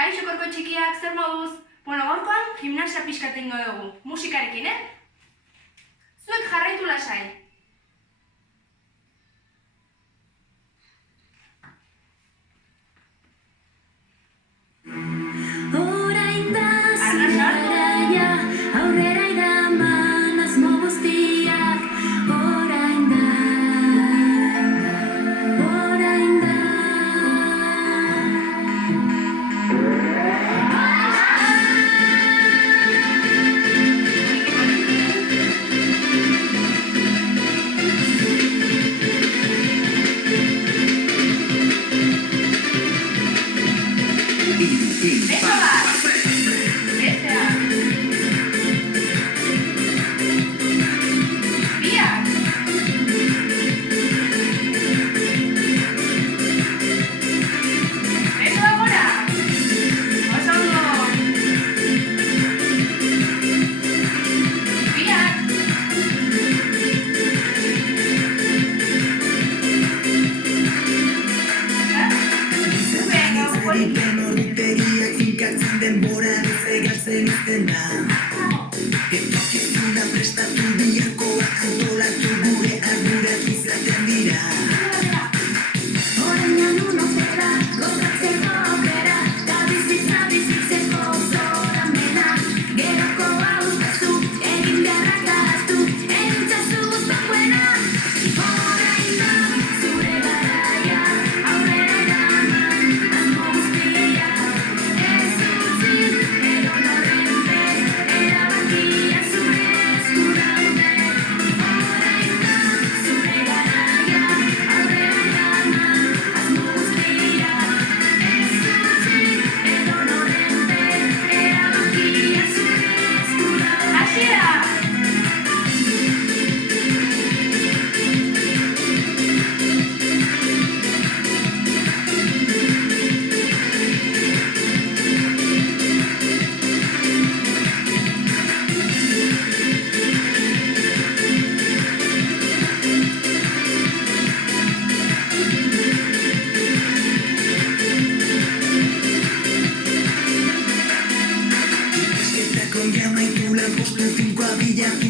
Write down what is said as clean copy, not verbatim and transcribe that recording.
Kaixo korko txikiak, zer moduz? Bueno, gaurkoan gimnasia pixka egingo dugu, musikarekin, Zuek jarraitu lasai. Orain da zure garaia, aurrera eraman asmo guztiak. Orain da. Eso va. Bestea. Biak. Eso da gora. Oso ondo. Biak. Venga, un poquito. Denbora luzegatzen izena Etorkizuna prestatu biharkoa antolatu gure ardurak izaten dira Orain anun ostera, gozatzeko aukera, ta bizitzeko zoramena. Geroko hauztazu, egin beharrak ahaztu, egintzazu guztakuena. Orain da zure garaia, aurrera eraman asmo guztiak. Ez utzi edonorrenpe, erabakia zure esku daude. Orain da zure garaia, aurrera eraman asmo guztiak. Ez utzi edonorrenpe, erabakia zure esku daude. Hasiera. Esketako jamaitu lanpostu finkoa bilatu